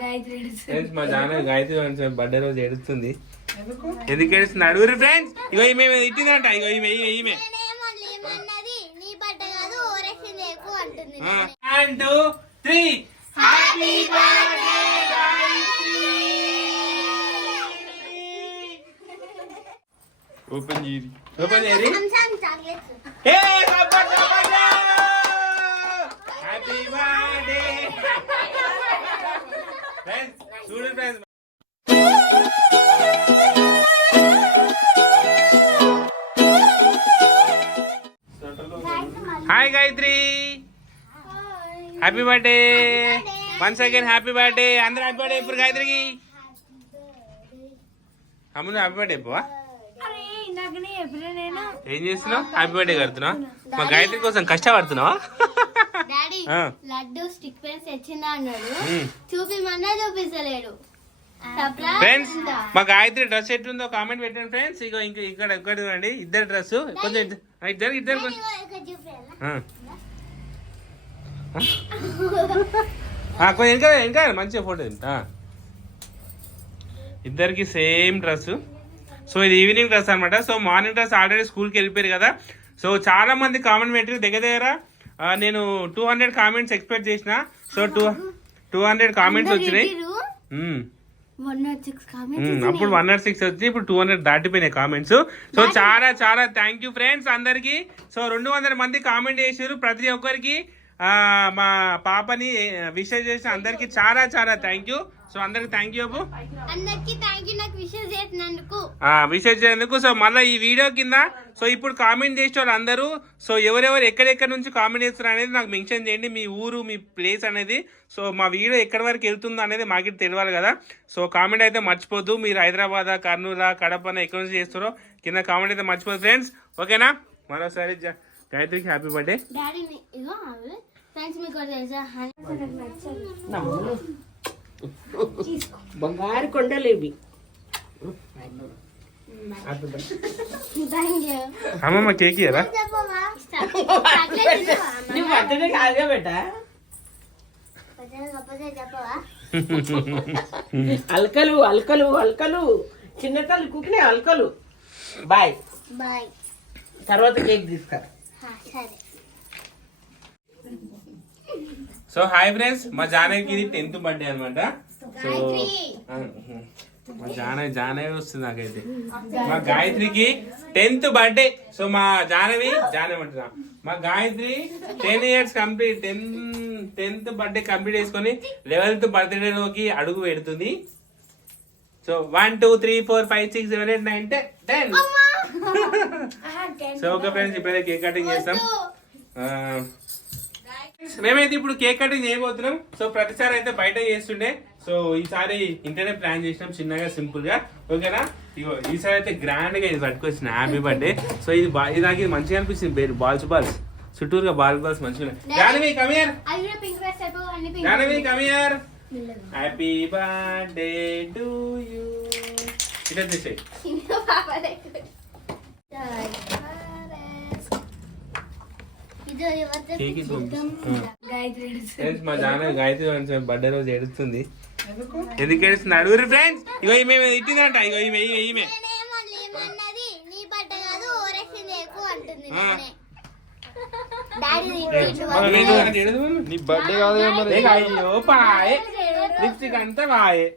Friends మా జాన Gayatri birthday రోజు ఏడుస్తుంది. ఎందుకు ఏడుస్తుంది అడుగురు ఫ్రెండ్స్. ఇగో ఈమె ఇట్టిందంట. ఇగో ఈమె 1 2 3 హ్యాపీ బర్త్డే గాయత్రి. ఓపెన్ చేయి ఏ సపోర్ట్ హ్యాపీ బర్త్డే ఫ్రెండ్స్. చూడండి friends. Hi Gayatri, happy birthday once again. Happy birthday అందరూ. హ్యాపీ బర్త్డే ఇప్పుడు గాయత్రికి. అమ్ముందు హ్యాపీ బర్త్డే ఇప్పువా. ఏం చేస్తున్నావు? హ్యాపీ బర్త్డే కడుతున్నావు. మా గాయత్రి కోసం కష్టపడుతున్నావా? లడ్డు స్టిక్ పెన్స్ తెచ్చిందా అన్నాడు, చూపిమన్నా చూపిస్తలేడు. ఫ్రెండ్స్ మా గాయత్రి డ్రెస్ ఎట్లుందో కామెంట్ పెట్టండి ఫ్రెండ్స్. ఇగో ఇంకా ఇక్కడ చూడండి ఇద్దరు డ్రెస్. కొంచెం ఇద్దరు కొంచెం ఇంకా మంచిగా ఫోటో ఇద్దరికి సేమ్ డ్రెస్. సో ఇది ఈవినింగ్ డ్రెస్ అనమాట. సో మార్నింగ్ డ్రెస్ ఆల్రెడీ స్కూల్కి వెళ్ళిపోయారు కదా. సో చాలా మంది కామెంట్ పెట్టారు. దగ్గర నేను 200 కామెంట్స్ ఎక్స్పెక్ట్ చేసిన. సో 200 కామెంట్స్ వచ్చినాయి. అప్పుడు 106 వచ్చి ఇప్పుడు 200 దాటిపోయినాయి కామెంట్స్. సో చాలా చాలా థ్యాంక్ యూ ఫ్రెండ్స్ అందరికి. సో 200 మంది కామెంట్ చేసారు. ప్రతి ఒక్కరికి మా పాపని విషెస్ చేసిన అందరికి చాలా చాలా థ్యాంక్ యూ. సో అందరికి థ్యాంక్ యూ అబ్బు, విషెస్ చేసినందుకు. సో మళ్ళీ ఈ వీడియో కింద సో ఇప్పుడు కామెంట్ చేసే వాళ్ళు అందరూ సో ఎవరెవరు ఎక్కడెక్కడ నుంచి కామెంట్ చేస్తారు అనేది నాకు మెన్షన్ చేయండి. మీ ఊరు మీ ప్లేస్ అనేది. సో మా వీడియో ఎక్కడి వరకు వెళ్తుందో అనేది మాకు తెలియాలి కదా. సో కామెంట్ అయితే మర్చిపోద్దు. మీరు హైదరాబాద్, కర్నూలు, కడప ఎక్కడి నుంచి చేస్తారో కింద కామెంట్ అయితే మర్చిపోదు ఫ్రెండ్స్. ఓకేనా? మరోసారి గాయత్రికి హ్యాపీ బర్త్డే. బంగారు కొండలు ఇవి. అమ్మమ్మ కేక్ ఇయ్యరా? నీ బర్త్డే కాదుగా బెట్ట. అల్కలు అల్కలు అల్కలు చిన్న తల్లి కుక్కినాయి అల్కలు. Bye bye. తర్వాత కేక్ తీసుకురా. సో హాయ్ ఫ్రెండ్స్, మా జానకి ఇది 10th బర్త్డే అనమాట. సో మా జానవి వస్తుంది నాకైతే. మా గాయత్రికి 10th బర్త్డే. సో మా జానవి అంటున్నా మా Gayatri 10 years complete. 10th birthday complete చేసుకొని 11th బర్త్డే లోకి అడుగు పెడుతుంది. సో 1 2 3 4 5 6 7 8 9 10. సో ఓకే ఫ్రెండ్స్, ఇప్పుడైతే కేక్ కటింగ్ చేస్తాం. మేమైతే ఇప్పుడు కేక్ కటింగ్ చేయబోతున్నాం. సో ప్రతిసారి అయితే బయట చేస్తుండే. సో ఈసారి ఇంటనే ప్లాన్ చేసినాం చిన్నగా సింపుల్ గా. ఓకేనా? ఇగో ఈసారి అయితే గ్రాండ్ గా ఇది పట్టుకొచ్చిన హ్యాపీ బర్త్డే. సో ఇది నాకు ఇది మంచిగా అనిపిస్తుంది. బాల్స్ చుట్టూరుగా బాల్స్ మంచిగా. Janavi come here. Janavi come here. Happy birthday to you. ఇట్లా చేసేయ్. మా జాన గాయత్రి బర్త్డే రోజు ఏడుస్తుంది. ఎందుకు ఏడుస్తుంది అడుగురు ఫ్రెండ్స్. ఇగో ఈమె ఇట్టిందంట. ఇగో ఈమె నీ బర్త్డే కాదు. పాయే లిప్స్టిక్ అంతా పాయే.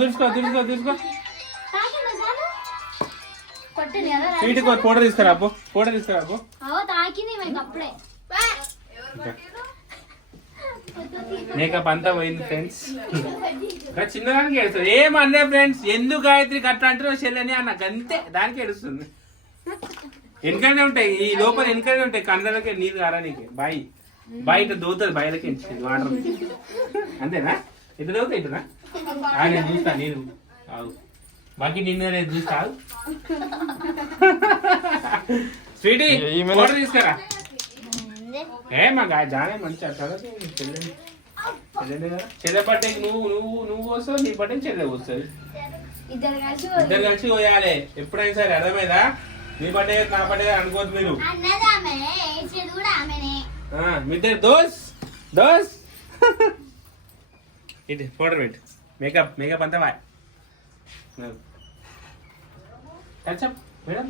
చూసుకో స్వీట్ ఫోటో తీసుకురా అప్పు. మేకప్ అంతా పోయింది ఫ్రెండ్స్. చిన్నదానికి ఏడుస్తుంది. ఏమన్నా ఫ్రెండ్స్, ఎందుకు గాయత్రి కట్ట అంటే చెల్లని నాకు అంతే దానికి ఏడుస్తుంది. వెనకనే ఉంటాయి ఈ లోపల, వెనకనే ఉంటాయి కన్నలకి నీళ్ళు కారానికి. బయట దోతుంది బయటకి వాటర్. అంతేనా? ఇటు దోతా ఇటునా? నేను చూస్తా. నేను బాకీ నిన్న చూస్తా. స్వీటీ ఫోటో తీసుకురా. మా జానే మంచి చెల్లె బర్త్డేకి నువ్వు వస్తావు, నీ బర్త్డే చెల్లె వస్తుంది. ఇద్దరు కలిసి పోయాలి ఎప్పుడైనా సరే. అర్థమైందా? నీ బర్త్డే నా బర్త్డే అనుకోవద్దు మీరు. అన్నది ఆమె, ఏడ్చేది కూడా ఆమెనే. మీ ఇద్దరు దోస్ ఇటు ఫోటో పెట్టు. మేకప్ అంతా బాయ్. Touch up madam.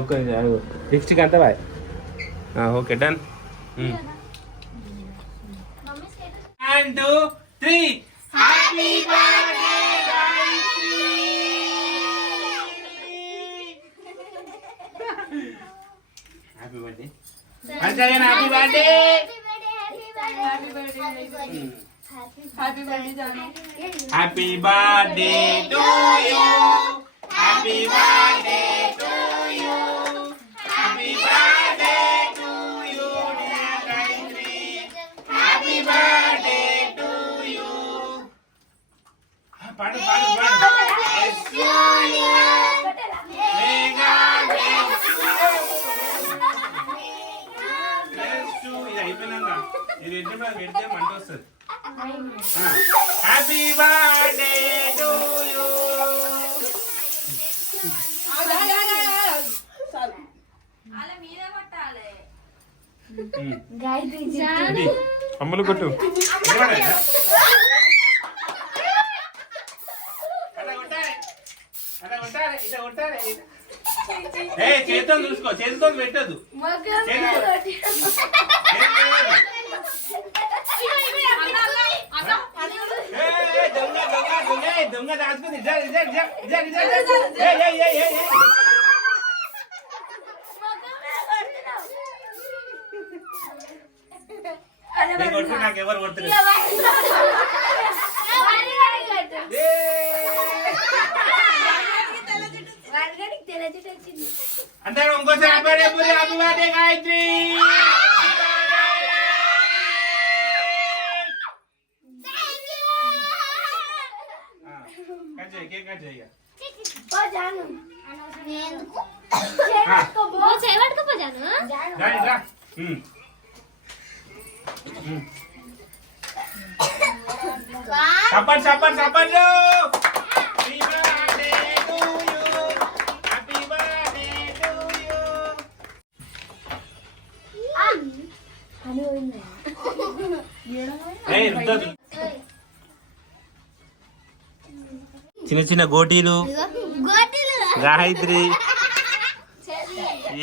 ఓకే లిప్స్టిక్ అంతా బాయ్. Okay done. 1 2 3 happy birthday Gayatri. Happy birthday అంతగా. Happy birthday. Happy birthday to you. Happy birthday to you. Happy birthday to you dear Gayatri. Happy birthday to you. పాడు పాడు పాడు. ఇది అయిపోయినాక ఇది పెడితే మంట వస్తుంది. Happy birthday to you. అమ్మలు కొట్టు. చేతితో చూసుకో, చేతితో పెట్టద్దు. దొంగ దాచుకుంది. నాకు ఎవరు కొడుతున్నారు? అంటే ఇంకోసారి happy birthday Gayatri. Cake cut చేయ. సపర్ సపర్ సపర్లు. Happy birthday to you. Happy birthday to you. చిన్న చిన్న గోటీలు. గాయత్రి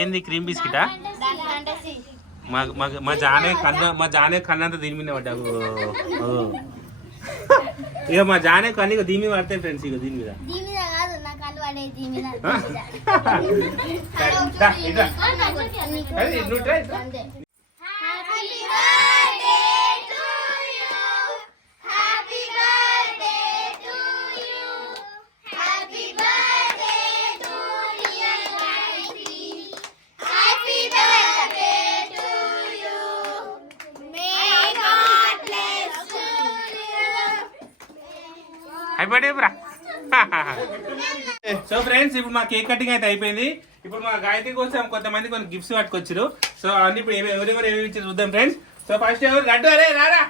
ఏంది క్రీమ్ బిస్కెటా? మా జానే కన్నంత దీని మీద పడ్డా. ఇక మా జానే కన్నీ దీని మీద పడతాయి ఫ్రెండ్స్. ఇక దీని మీద నువ్వు ట్రై. సో ఫ్రెండ్స్ ఇప్పుడు మా కేక్ కటింగ్ అయితే అయిపోయింది. ఇప్పుడు మా గాయత్రి కోసం కొంతమంది కొన్ని గిఫ్ట్స్ పట్టుకొచ్చారు. సో అన్ని ఇప్పుడు ఎవరెవరు ఏమేమి ఇచ్చారు చూద్దాం ఫ్రెండ్స్. సో ఫస్ట్ ఎవరు లడ్డు. అరే రారా.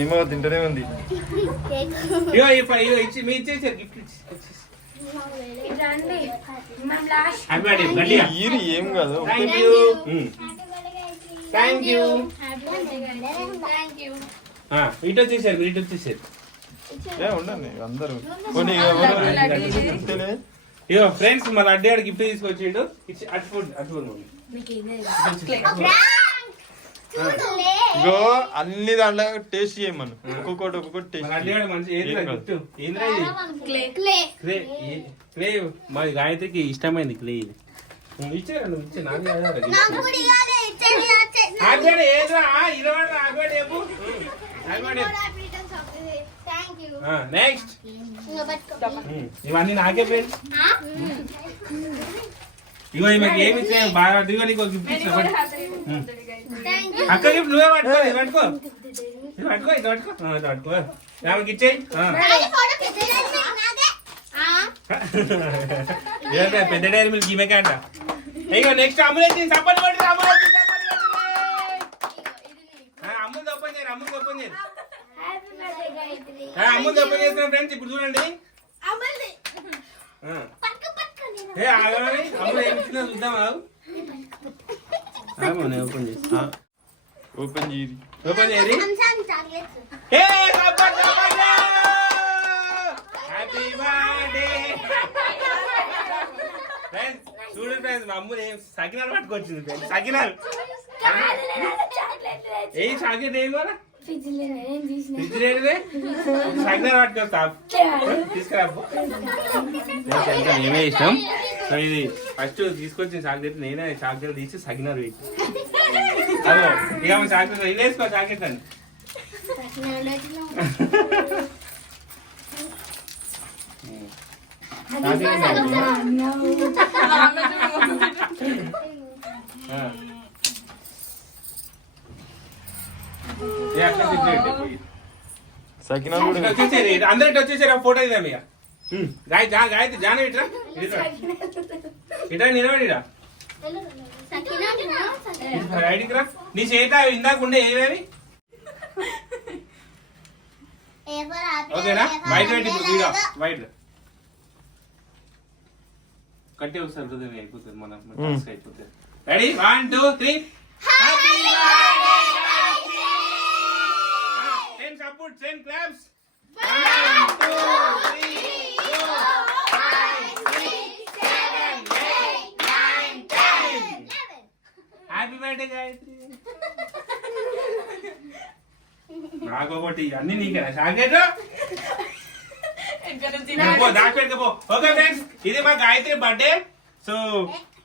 ఏమో తింటూనే ఉంది. ఇగో ఇచ్చి మీ ఇచ్చేసారు గిఫ్ట్ ఇచ్చేసి. ఏం కాదు. Thank you. ఇటు వచ్చేసారు, ఇటు వచ్చేసారు. ఉండండి అందరూ. ఇగో ఫ్రెండ్స్ మా లడ్డు గారు గిఫ్ట్ తీసుకొచ్చిండు. ఇగో అన్ని దాంట్లో టేస్ట్ చేయమను. ఒక్కొక్కటి టేస్ట్. క్లే మా గాయత్రికి ఇష్టమైంది క్లే. ఇది ఇచ్చారా? నువ్వు ఇచ్చా నెక్స్ట్. ఇవన్నీ నాకే ఫ్రెండ్స్. ఇగో ఈమెకి ఏమి ఇచ్చా బాగా. ఇదిగో నీకు గిఫ్ట్ ఇచ్చా. అక్క గిఫ్ట్ నువ్వే పట్టుకో. ఇది పట్టుకో, ఇది పట్టుకో, ఇది పట్టుకో, ఇది పట్టుకో. ఆమెకి ఇచ్చేయి. పెద్ద డైరీ మిల్క్ ఈమెకే అంట. ఇగో నెక్స్ట్ అమ్ములు వచ్చింది. సప్పని పట్టి అమ్ములు ఓపెన్ చేయరు. అమ్ములు ఓపెన్ చేస్తున్నా ఫ్రెండ్స్, ఇప్పుడు చూడండి. ఏ ఆగమని అమ్ములు ఏమి ఇచ్చిందో చూద్దాం. ఓపెన్ చేస్తా. ఓపెన్ చేయి. ఓపెన్ చేయండి. Happy birthday friends. చూడండి ఫ్రెండ్స్, మా అమ్ములు ఏం సకినాలు పట్టుకొచ్చింది ఫ్రెండ్స్. సకినాలు ఏ చాక్లెట్ ఏమి కదా సకినాలు పట్టుకొస్తా తీసుకురా. మేమే ఇష్టం. సో ఇది ఫస్ట్ తీసుకొచ్చిన చాక్లెట్ నేనే చాక్లెట్ తీసి సకినాలు పెట్టి అదో ఇక చాక్లెట్ ఇది వేసుకో చాక్లెట్ అని. సకినాలు కూడా వచ్చేసారు అందరూ ఇటు వచ్చేసారు. ఫోటో ఇద్దాం ఇక. గాయత్రి జాన ఇట్రా ఇట్రా నిలబడి ఐడికి రా. నీ చేత ఇందాక ఉండే ఏవేవి ఓకేనా? బయట పెట్టి ఇప్పుడు వీడియో బయట కట్టే వస్తారు హృదయం అయిపోతుంది. మన అయిపోతుంది. Ready 1 2 3 10 support 10 claps. 1 2 3 4 5 6 7 8 9 10 happy birthday Gayatri. నాకొకటి అన్ని నీకేనా చాక్లెట్ దాచిపెట్టుకోపో. ఓకే ఫ్రెండ్స్, ఇది మా గాయత్రి బర్త్డే. సో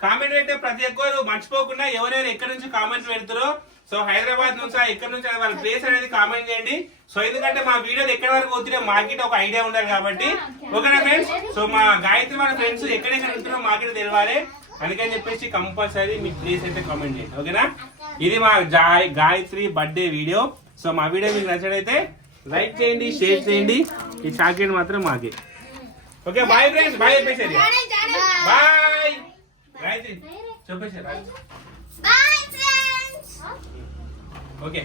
కామెంట్ పెట్టే ప్రతి ఒక్కరు మర్చిపోకుండా ఎవరైనా ఎక్కడి నుంచి కామెంట్స్ పెడతారో, సో హైదరాబాద్ నుంచి ఎక్కడి నుంచి వాళ్ళ ప్లేస్ అనేది కామెంట్ చేయండి. సో ఎందుకంటే మా వీడియోలు ఎక్కడి వరకు పోతున్నాయో మాకి ఒక ఐడియా ఉండాలి కాబట్టి. ఓకేనా ఫ్రెండ్స్? సో మా గాయత్రి వాళ్ళ ఫ్రెండ్స్ ఎక్కడెక్కడ ఉంటున్నారో మాకి తెలియాలి. అందుకని చెప్పేసి కంపల్సరీ మీ ప్లేస్ అయితే కామెంట్ చేయండి. ఓకేనా? ఇది మా గాయత్రి బర్త్డే వీడియో. సో మా వీడియో మీకు నచ్చడైతే లైక్ చేయండి, షేర్ చేయండి. ఈ చాక్లెట్ మాత్రం మాకే. Okay bye friends. బాయ్ చెప్పేసారు. బాయ్ గాయత్రి చెప్పేసారు. ఓకే.